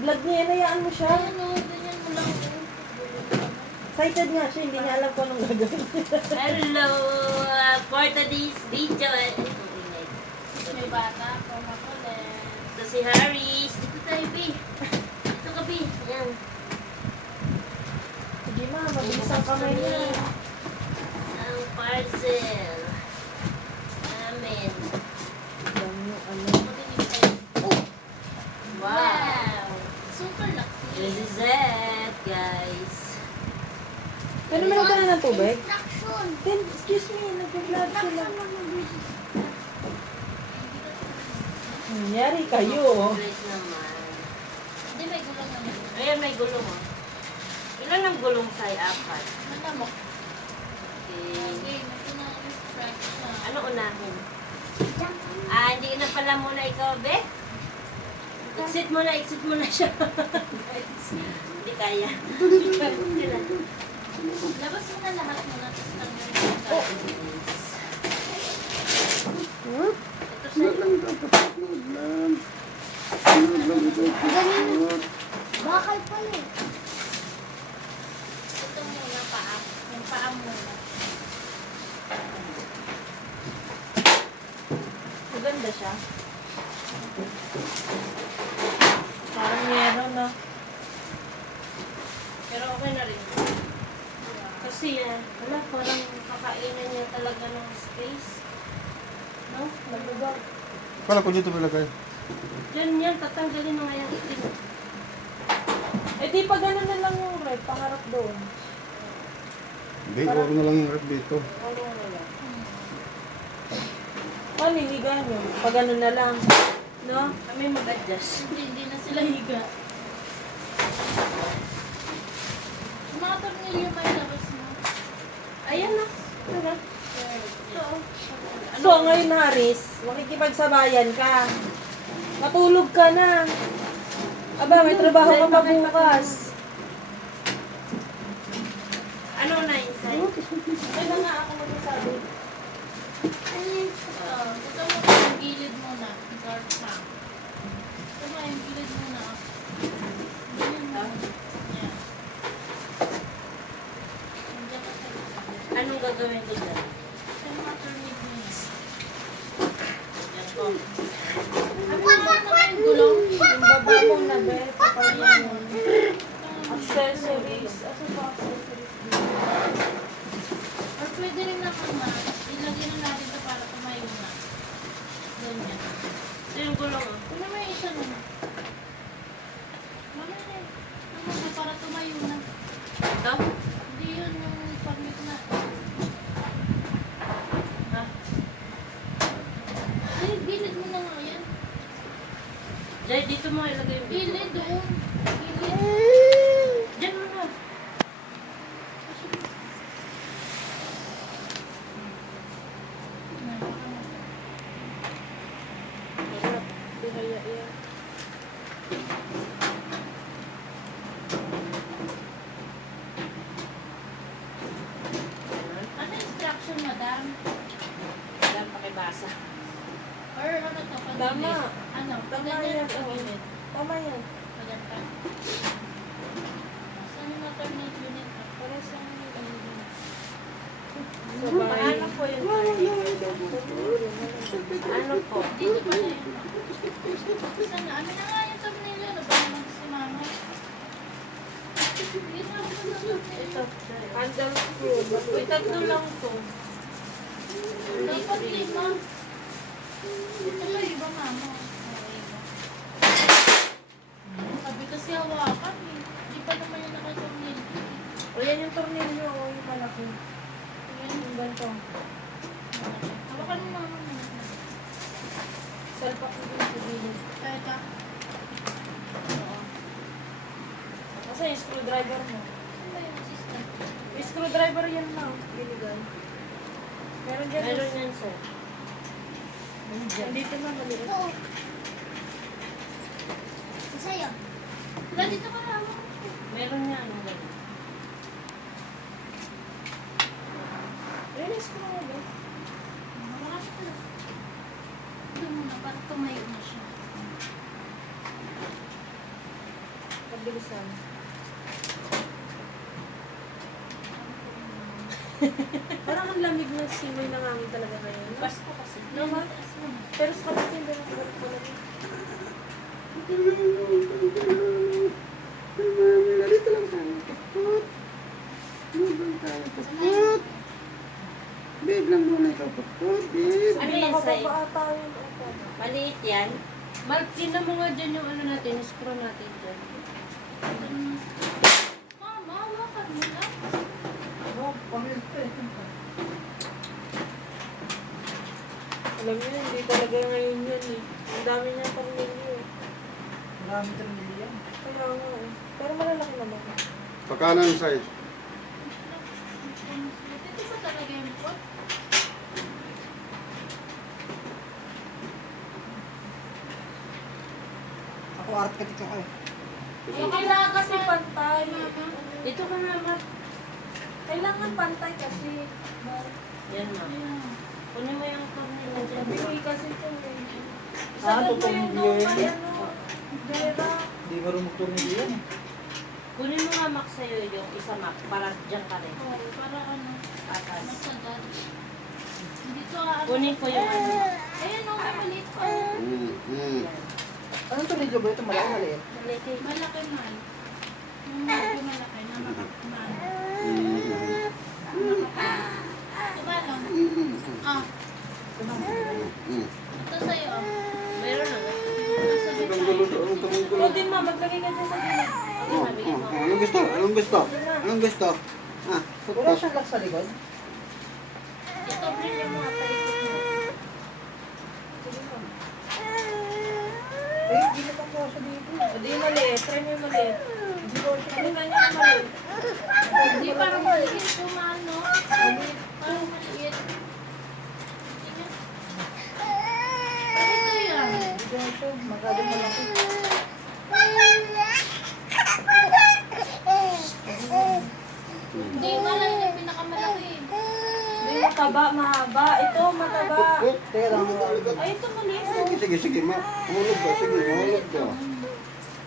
I-vlog niya yan, hayaan mo siya. Ano, ganyan mo lang. Excited nga siya, hindi niya alam kung anong gagawin. Hello! For today's video, May bata, pamakulit. ito si Harris. Dito tayo, B. Dito ka, B. Ayan. Sige ma, mabilis ang kamay niya. Ang parcel. Amen. Yan yung ano. Wow! Super laki. This is it, guys. Pero meron ka na ng tubig? Instruction. Then, excuse me, nag-vlog sila. Nangyari kayo. Great naman. Hindi, may gulong naman. Ayan, may gulong, oh. Ilan ang gulong sa'yo? 4. Manamok. Okay. Okay, ito na ang instruction. Ano unahin? Hindi na pala muna ikaw, Be? Exit mo na siya. Hindi kaya. Hindi na. Labas mo na lahat muna. Tapos tanggalin Oh. Ito sa'yo. Bakal pala eh. Ito muna, paa. Yung paa muna. Maganda siya. Parang meron na. Pero okay na rin. Kasi, wala, parang kakainan niya talaga ng space. No? Nagubag. Kala ko dito malagay. Diyan yan, tatanggalin mo nga yung itim. Eh di pa ganun na lang yung red, pangarap doon. Hindi, huwag na lang yung rep dito. Ano na lang. Maniligan yun. Pag ganun na lang. No? Kami mag-adjust. Hindi na sila higa. Yung mga tornilyo may labas mo. Ayan na. Tara. Ito. So, ngayon Haris, makikipagsabayan ka. Matulog ka na. Aba, may trabaho ka pa bukas. Ano na inside? Ay na nga ako magsasabi. Ito mo yung gilid muna. Guard na. Ito mo yung gilid muna. Ganyan mo. Yan. Nandiyan ka sa gilid. Anong gagawin ko dyan? Yung mga tornilyo niya. Yan po. Ano yung gulong? Yung baba mong nabet, kapag yun. Accessories. Asa pa accessories? Or pwede rin naman, ilagay na natin ito para tumayo na. Ganyan. Ito yung gulong, oh. Kung naman yung isa naman. Mamaya na. Naman para tumayo na. Ito? Hindi yun yung pag-mix na. Ha? Ay, bilid mo na nga yan. Jay, dito mo ilagay yung dito. Bilid doon. Bilid. Diyan mo na. Di kaya yan. Ano instruction, madam? Yan, pakibasa. Or ano to? Pag-bilid? Tama. Ano? Tama Pag-ganyan, yan. pag-bilid. Tama yan. Maganda. Saan yung alternate unit? Para sa Paano po yun? Ano po? Dito pa na yun. Saan na? Amin na nga yung thumbnail yun. Ano ba naman si mama? Dito na ako sa thumbnail. Ito. Handle screw. Uy, tatlo lang to. Dapat lima. Ito ba iba mama? Oo, iba. Sabi kasi hawakan eh. Di pa naman yung naka-thumbnail. O yan yung tornilyo. O yung malaki. Ayan. Yung ganito. Hawakan mo mama. Salpak ko din sa gilid. Kaya ka. Oo. Kasi yung screwdriver mo. Ano ba yung system? Yung screwdriver yan lang. Binigay. Meron dyan. Meron yan, sir. Nandito na maliit. Oo. Sa'yo. Wala dito ka na. Meron yan. Ano ganun. Ayun yung screwdriver. Wala ka na. Ito muna, para tumayo na siya. Bilisan. Parang ang lamig na simoy na ngangin talaga ngayon. No? Pasko kasi. No, ma? Pero sa kapit yung ganun ko lang. Dito lang tayo. Put. Dito lang tayo. Put. Babe lang muna ikaw. Put. Babe. Ano yan, Sai? Nakababa ata yun. Maliit yan. Mal, tingnan mo nga dyan yung ano natin, yung screw natin dyan. Mama, hawakan mo lang. Alam niyo, hindi talaga ngayon yun eh. Ang dami niya pang menu eh. Marami tayong yan. Kaya nga eh. Pero malalaki naman. Pakanan side. Ito ba talaga yung pot? Ako art ka dito kayo. Kailangan kasi pantay. Dito ka na, ma. Kailangan pantay kasi. Yan, ma. Ayan. Kunin mo yung tornilyo dyan. Bigay kasi ito eh. Ah, Sagad mo totoo yung hindi doon yun. kay ano. Vera. Hindi marunong tornilyo yan. Kunin mo nga, Max, sa'yo yung isa, Max, para dyan ka rin. Oh, para ano, Atas. masagad. Dito ano. Kunin ko yung ano. Ayan o, may maliit pa. Mm. Anong tornilyo ba ito? Malaki maliit? Malaki. Malaki man. Yung medyo malaki na makakman. Ito ba no? Ah, ito sa'yo. Meron na. Sabi Anong sa'yo. gulo? Anong gulo? Ikaw din ma, maglagay ka dyan sa gilid. Anong gusto? Anong gusto? Anong gusto? Ah, Wala siyang lock sa likod? Ito, brilyo mo at paikot mo. Sige ma. Eh, hindi naman po siya dito. O di maliit. Try mo yung maliit. Hindi ko siya. Ano nga yung maliit? Hindi parang maliit yung ano. Parang maliit. Tingnan. Ito yan. Hindi ko siya. Masyadong malaki. Hindi malaki yung pinakamalaki. Hindi mataba, mahaba. Ito, mataba. Put. Teka lang. Ay, ito maliit. Sige, sige, sige. Mahulog ka. Sige, mahulog ka.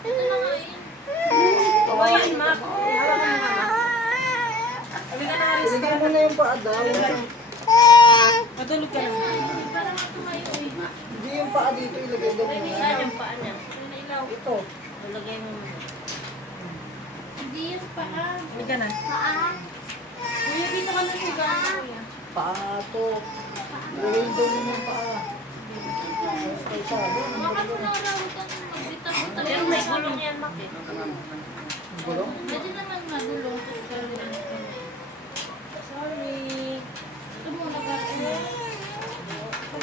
Ito na nga yun. Ito yan, Mac. Hawakan mo nga, Mac. Sabi ka na, Aris. Ilagay mo na yung paa daw. Matulog ka na. Parang tumayo eh. Hindi yung paa dito. Ilagay daw mo Saan na. yung paa niya? Ano ilaw? Ito. Lagay mo muna. Hindi yung paa. Sabi ka na. Kuya, dito ka na siya. Kuya. Paa to. Ilagay daw mo yung paa. Ay, sabi. Hawakan mo lang raw ito. Magbita-bita. Pero may gulong yan, Mac, eh. Ang gulong. Pwede naman magulong. Sorry. Ito muna gagawin. Ito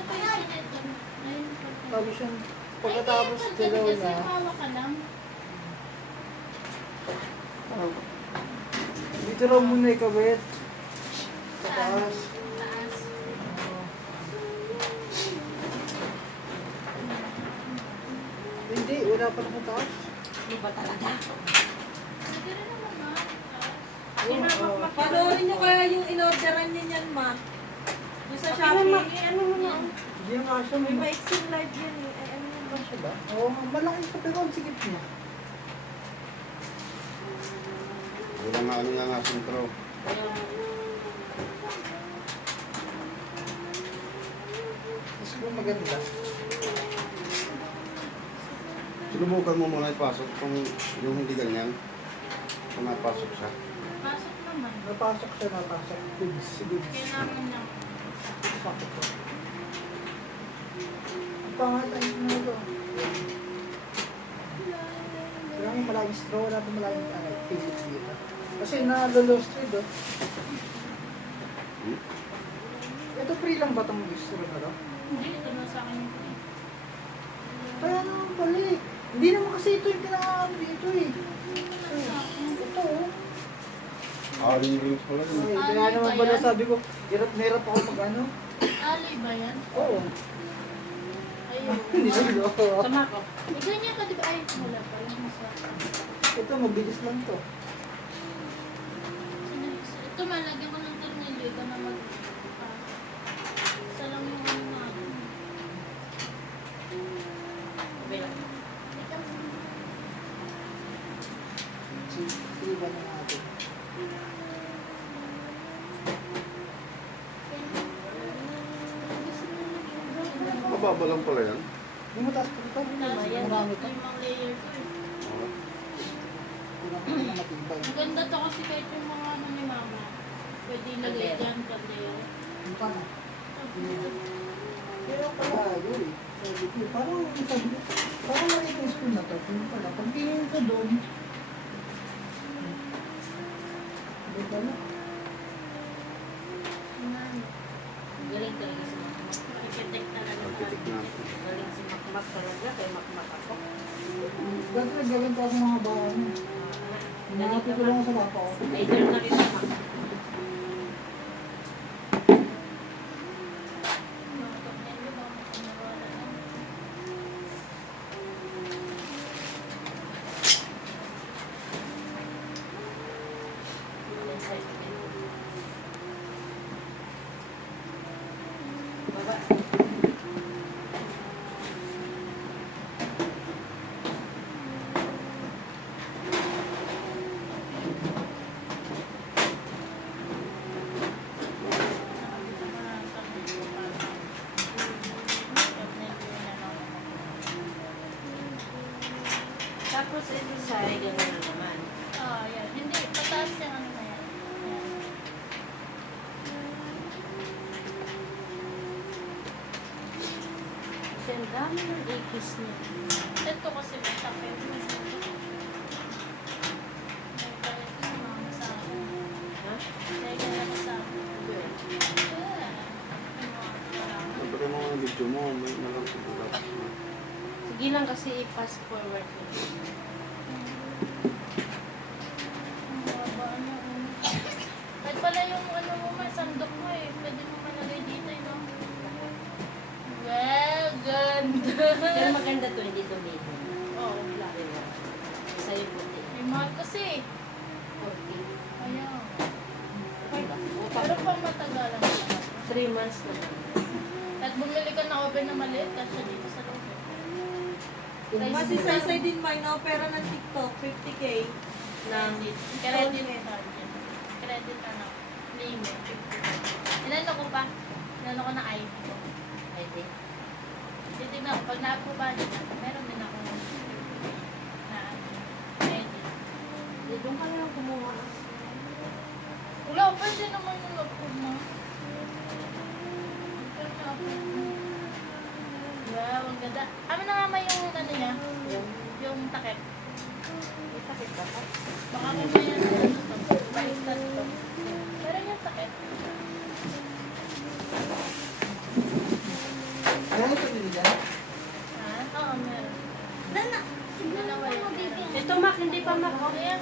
pa yung sinito. Ayun pa. Tapos yung pagkatapos galaw Kasi na. hawak ka lang. Dito raw muna ikabit. Sa taas. Taas. Hindi, wala pa na sa taas. Ano ba talaga? Sige rin naman ma. Taas. Yun na, Mac. Panoorin nyo kaya yung in-orderan niya yan, Ma. Yung sa Shopee. Ano mo na? Hindi yung kaso May mo. maiksing live yan eh. Ay, ano yun ba? Siya ba? Oo, malaki pa pero ang sikip niya. Wala nga ano nga sentro. Mas po maganda. Sinubukan mo muna ipasok kung yung hindi ganyan. Kung napasok siya. Pasok naman. Napasok siya, napasok. Goods, goods. Kailangan lang. Sakit ko. Ang pangatay na ito. Kailangan yung malaking straw, wala pa malaking pilit dito. Kasi nalulostrid oh. Hmm? Ito free lang ba itong straw na to? Hindi, ito na sa akin. Kaya naman balik. Hindi naman kasi ito yung pinakaano dito eh. Ito oh. Ah, yung rings pala yun. Ay, kaya naman pala sabi ko, hirap na hirap ako mag ano. Alay ba yan? Oo. Ayun. Hindi na ito. Tama ko. May ganyan ka diba? Ay, wala pa lang sa... Ito, mabilis lang to. Ito malagyan ko ng tornilyo. Ikaw na mag... Isa lang yung ano natin. Mababa lang pala yan. Yung mataas pa dito. Marami pa. Limang layer ko eh. Kulang pa na matibay. Maganda to kasi kahit yung mga ano ni mama. Pwede ilagay dyan, kaldero. Yung paano? Kaya pala yun eh. Sabi ko, parang maliit yung school na to. Yung pala, pag tingin ka doon, hindi ka na. Galing talaga si Makmak. Architect talaga. Architect na. Galing si Makmak talaga. Kay Makmak ako. Dati nagawin ko ako mga bahay. Hinahapit ko lang sa papa ko. Idol na kita, Makmak. Baba. Tapos ito sa gano'n na naman. Ah, yan. Hindi, pataas yung ano na yan. Ayan. Kasi ang dami ng apis niya. Ito kasi may takip. May kaya ito sa mga sa akin. Ha? Kaya kaya ko sa akin. Ah, may mga parang- Siyempre mo ang video mo, may nalang sa Sige lang kasi i-pass forward mo. Ang baba niya, oh. Kahit pala yung ano mo, may sandok mo eh. Pwede mo malagay dito, no? Well, ganda. Pero maganda to, hindi dumi. Oo, wala. Diba? Sa'yo puti. May mahal kasi. 40. Ayaw. Okay lang. Pero pang matagalan mo. 3 months na. At bumili ka na oven na maliit, kasi dito sa loob. Kasi say din may na-opera ng TikTok, 50K. Credit. Credit card yan. Credit ano. Limit. Inano ko pa? Inano ko na ID ko. Pwede. Titignan ko, pag na-approve nila, meron din ako na credit. Doon ka lang kumuha. Wala, pwede naman yung approve mo. Pwede na-approve mo. Wow, ang ganda. Amin na nga may yung ano niya, yung takip. May takip ka pa? Baka mamaya na ano to, baliktad to. Pero yung takip. Kaya ito din dyan. Ha? Oo, meron. Dalawa yun. meron. Ito, Mak, hindi pa, Mak. Ayan.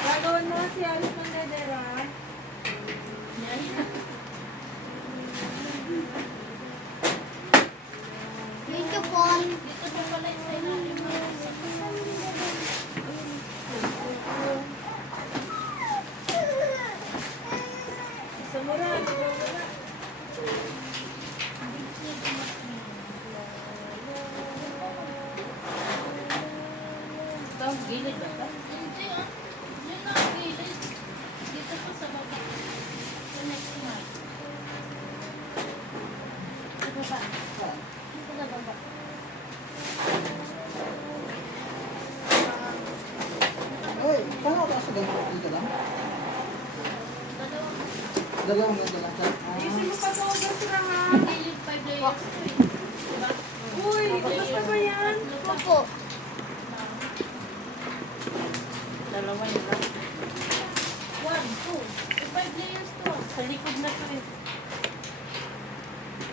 Gagawin mo si Alice ng Nedera. Yan. Dito po pala yung sa ilalim. Isa mo rin. Ito, gilid ba ito? Hindi ah. Yun na ang gilid. Dito po sa baba. Sa next month. Sa baba. Dito sa baba. Ay, paano ako sa ganito? Dito lang? Dalawa. Dalawang ganito lang siya. Ayusin mo pa sa oras na ha. Gilid 5 layers ito eh. Diba? Uy, basta ba yan? Opo. Dalawa yun lang. 1, 2. 5 layers to. Sa likod na ito eh.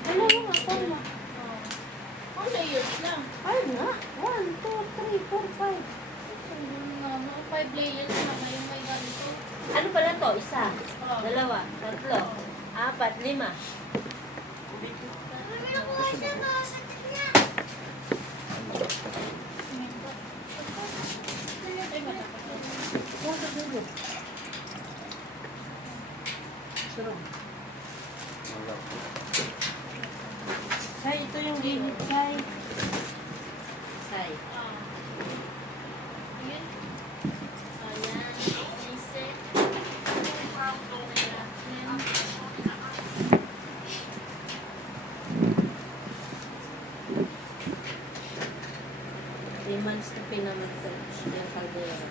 Dalawa nga, tama. Oh. Ang layers lang. Ay nga. 1, 2, 3, 4, 5. 5 layers na kayo may ganito. Ano pala to? Isa, Oh. dalawa, tatlo, 4, 5. Sarap. Say, ito yung gilid, Say. Say. Ayan. Ayan. Isip. Ayan. 3 months na pinamatay yung kaldero.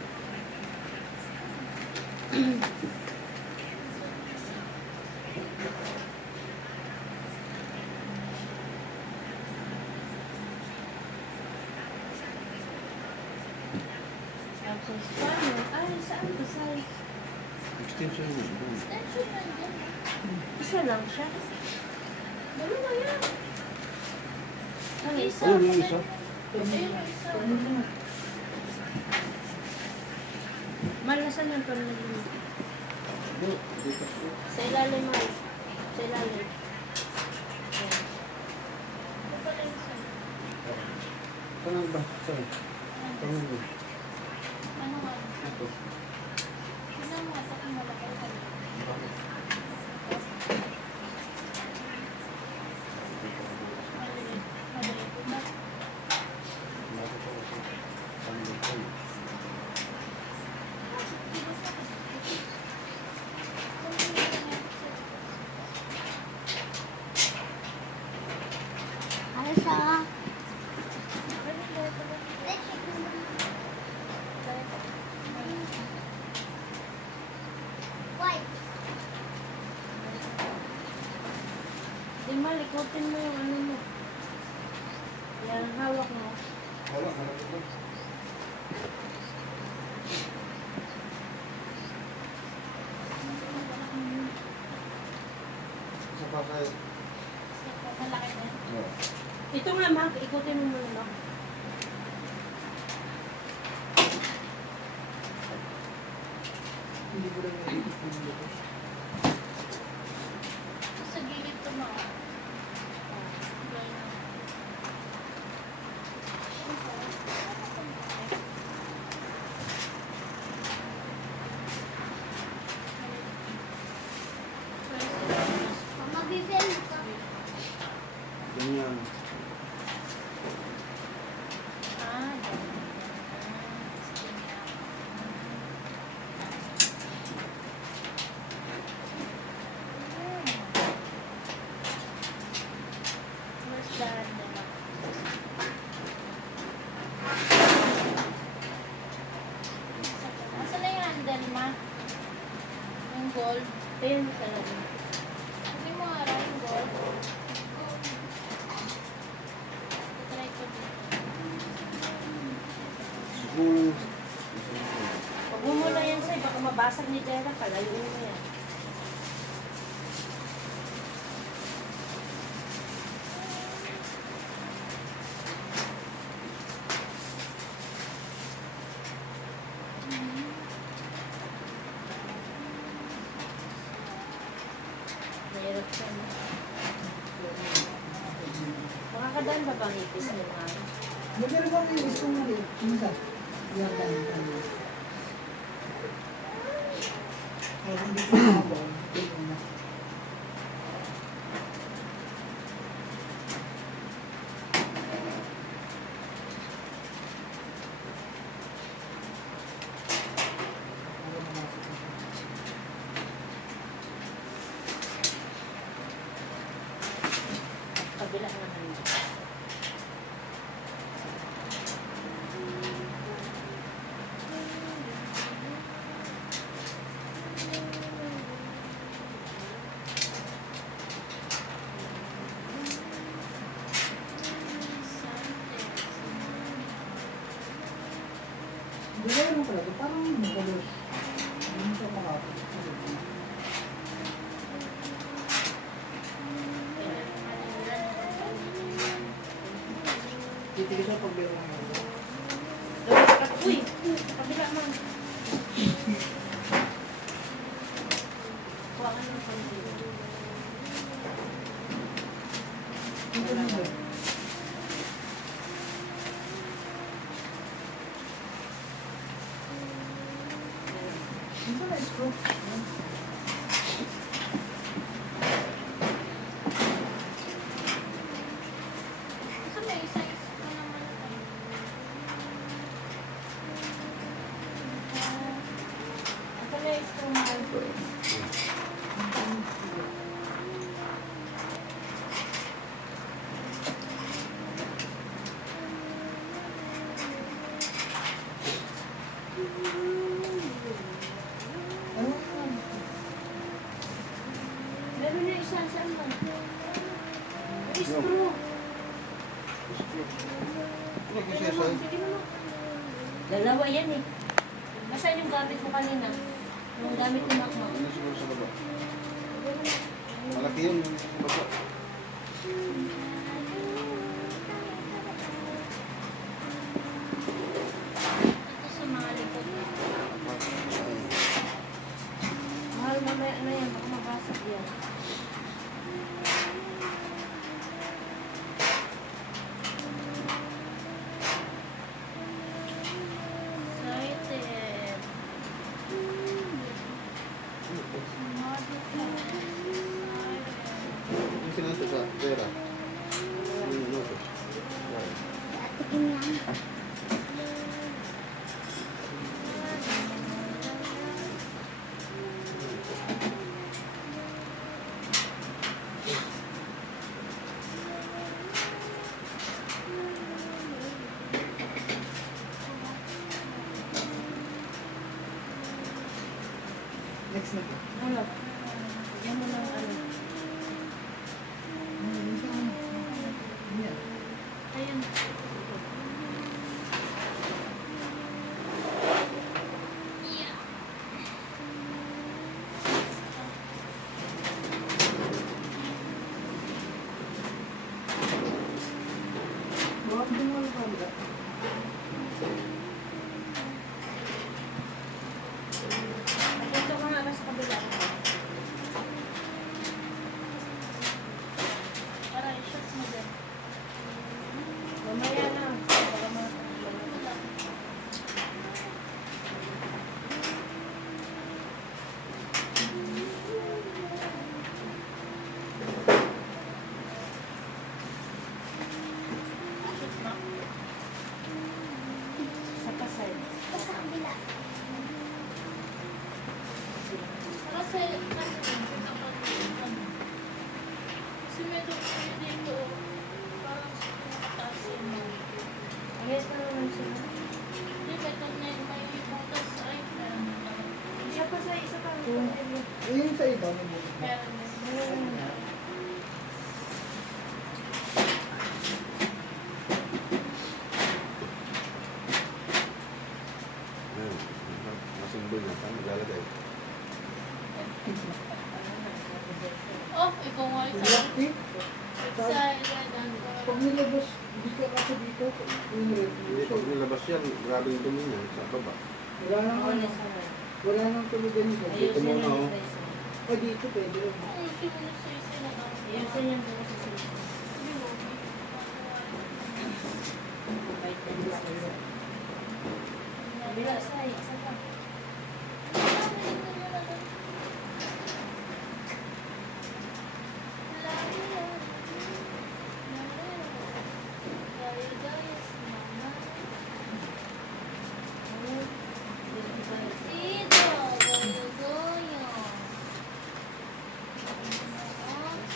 Tapos, paano? Ay, saan ba sa'yo? Extension mo. Extension na yun. Isa lang siya. Dalawa yan. Ano Isa. Oh, yung isa. Ayun, isa. Malasan yung panalin. Dito. Sa ilalim mo. Sa ilalim. Ayan. Ito pala yung isa. Saan ba? Saan? Saan ba? Ano nga? Ito. Tignan mo nga sa kung malaki ka na. Maliit. Maliit. Ano sa? White. Di malikotin mo yung ano mo. Yan, hawak mo. Wala, malaki ko. Sa pasay. Malaki na. Oo. Ito nga, Mark. Ikutin mo muna. No? Hindi ko lang naisip yung dito. Sa gilid ito mo. Mama, bibel ka. Ganyan. Where's the handle? Asan na yung handle, ma? Yung gold. Ayan, talaga. Hindi mo ara yung gold. Try ko dito. Siguro. Huwag mo muna yan sa'yo. Baka mabasag ni Jera. Palayuin mo yan. Mahirap siya. No? Makakadaan ba bang ipis mo nga? Meron ba may gusto mo rin? Isa. Yan, yan. Hindi ko na ba? Dito na. Kabila naman. Hindi ko naman pala ito. Parang magalos. Hindi ko makapit. Titigil siya pag meron ng ano. Uy! Kabila man. Kuha ka ng konti. Ito na ba? Ito na screw. Kasi may isang screw naman ito. Ito na yung screw mo. Ano ko siya sa'yo? Sige mo. Dalawa yan eh. Nasaan yung gamit mo kanina? Yung gamit ni Makma? Ano siguro sa baba? Malaki yun sa baba. Ito sa mga likod. Mahal, mamaya na yan. Baka mabasag yan. Excited. Yung sinanto sa pera. Yung notos. Next na po. Ano? Yan mo ng ano. Yan. Ayun. Bakit dumalo ka ba? Ito mga nasa kabila. Para i-shot mo dyan. Mamaya na. Baka ma- Shoot mo. Sa kasal. Kasi meron kayo dito. Parang mataas yun. Ayos na naman sila. Hindi, may butas. Ay, meron. Isa pa sa isa pa. Ayun sa iba. May bukas. Meron. Ayun. Masimbol na. Saan maglalagay? Oh, ikaw nga isa. Black tea. Excited. Pag nilabas, hindi ka kasi dito. Yung red. Hindi, pag nilabas yan, grabing dumi niya sa baba. Wala nang ano. Wala nang tulugan nito. Dito Ayusin muna, yan oh. sa isa. O dito pwede rin. Ayusin mo na sa isa na lang. Ayusin yan sa isa. Bait na nila sa isa. Kabila sa isa pa.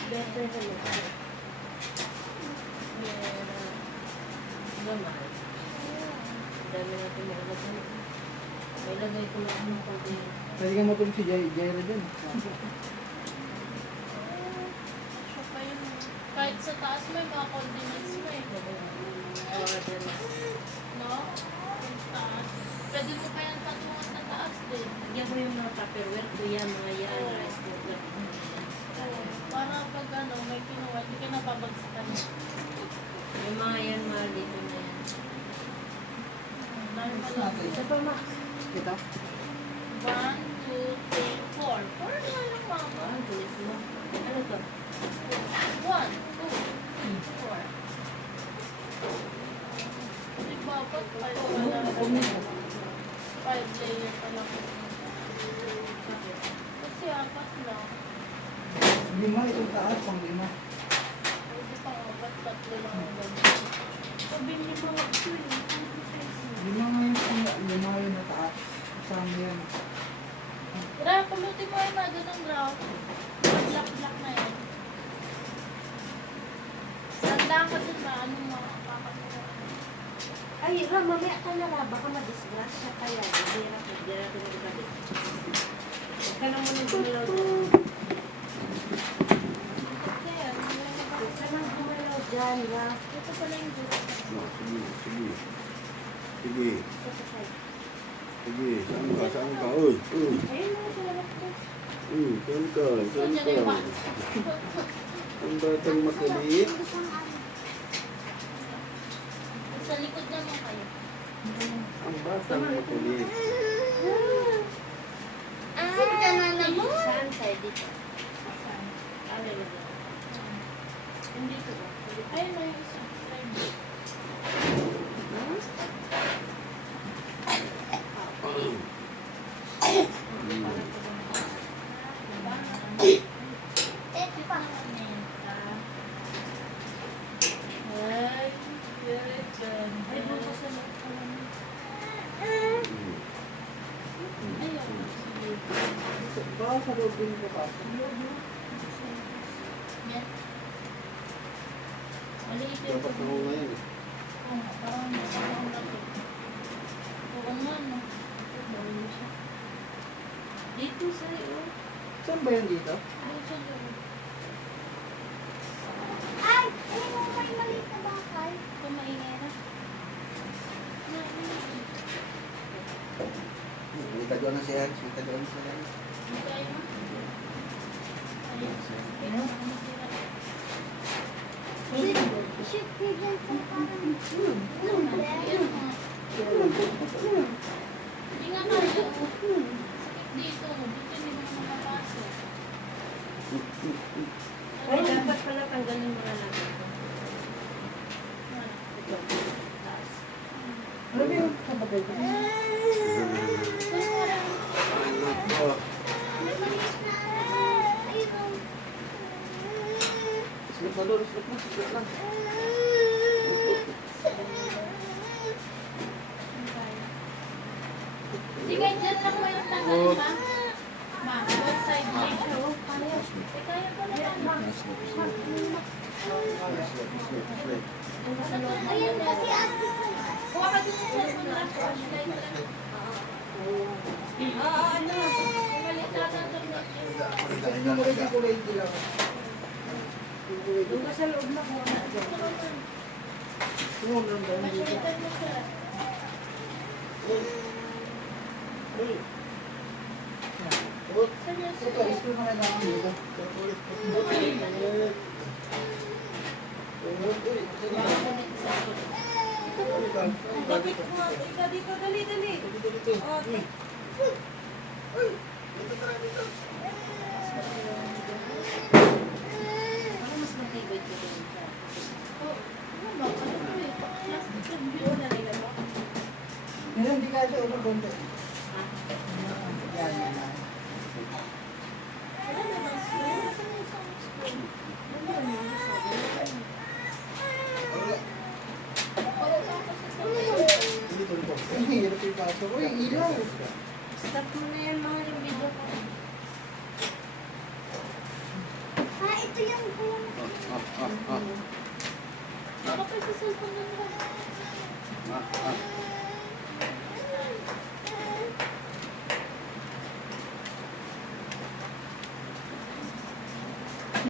Better ka lang. Naman. Dami natin makalagay. May lagay ko lang ng konti. Pwede ka matulog si Jaira dyan. Kahit sa taas may mga condiments mo eh. Order na. No? Yung taas. Pwede mo pa yan patungan sa taas din. Lagyan mo yung mga tupperware ko yan, mga yan, rice cooker. Para pag ano, may kinuha, hindi ka nababagsakan. Yung mga yan, mga dito na yan. Dahil pala. Isa pa, ma. Kita? 1, 2, 3, 4. 4 na lang mama. Ah, tulis mo. Ano to? 1, 2, 4. Di ba, pag 5 pa lang. 5 layer pa lang. Kasi 4 lang. 5 itong taas, pang 5. Pwede pa nga, ba't 3 lang ang ganyan? Sabi niyo mga actually, 5 ngayon, 5 ngayon na taas. Kasama yan. Tara, pulutin mo yun na, ganun raw. Black na yan. Tanda ka dun na, anong makakasama. ay, Ram, mamaya ka na ra. Baka madisgrasya kaya. Hindi na pinagkabit. Huwag ka na muna gumilaw dyan. Kaya, Huwag ka nang gumilaw dyan. Yan, yan. Ito pala yung gulay. Oh, sige, sige. Sige. Sige, saan ka? Uy, uy. Ayun mga sarap ko. Saan ka? Saan Diyan yung ka? ba? Ang batang makulit. Sa likod naman kayo. Ang batang makulit. Saan side dito? Saan? Ano yun? Hindi ko ba? Ayun na yung isa. Ayun. Ay, diretsan. Ay, buto sa loob ko lang. Ayun. Sige. Baka sa loob din ko pa. Yan. Maliit yung Dapat ako ngayon. Oo nga, parang laki. Oo nga, no. Bawal mo siya. Dito sa iyo. Saan ba yan dito? Doon sa loob. Kung maingay na. Itago na siya. Itago na siya. Hindi tayo ma. Ayun. Ayun. Masira. Ayun, mga. Hindi nga kaya. Sakit dito. Dito hindi mo makapasok. Ay, dapat pala tanggalin mo na lang ito. Ito. Taas. Ano ba yung kapatid ko? Tapos parang Ano? Slip na doon. Slip na. Slip na. hindi kayo dyan lang mo yung tanggalin, ma. Ma, both side lang. Kaya. Eh, kaya pala yan, ma. Slip. Slip. Slip. Slip. Sa loob na yan. Kuha ka dun sa cellphone lang. Flashlight lang. Ano? Maliit na tatanggal. Yung kulay di kulay di lang. Yung kulay di. Doon ka sa loob na kung ano dyan. Yung lang ba? Yung dito. Masyalitan mo siya. Seryoso. Ito, isko na lang ako dito. Kapit mo. Ika dito, dali, dali. Oh, Ano mas matibay ko din siya? Oh, ano ba? Ano ba eh? Plastic yung view na nila mo. Pero hindi kaya sa ulo konti. Ha? Yan, yan, yan. Wala na bang spoon? Nasaan yung isang spoon? Ano ba yun? Sabi ko. Pawag ako sa sabay. Ang hirap yung kaso. Uy, ilaw. Stop mo na yan mga yung video ko. Baka pa sa cellphone na nila. Ah.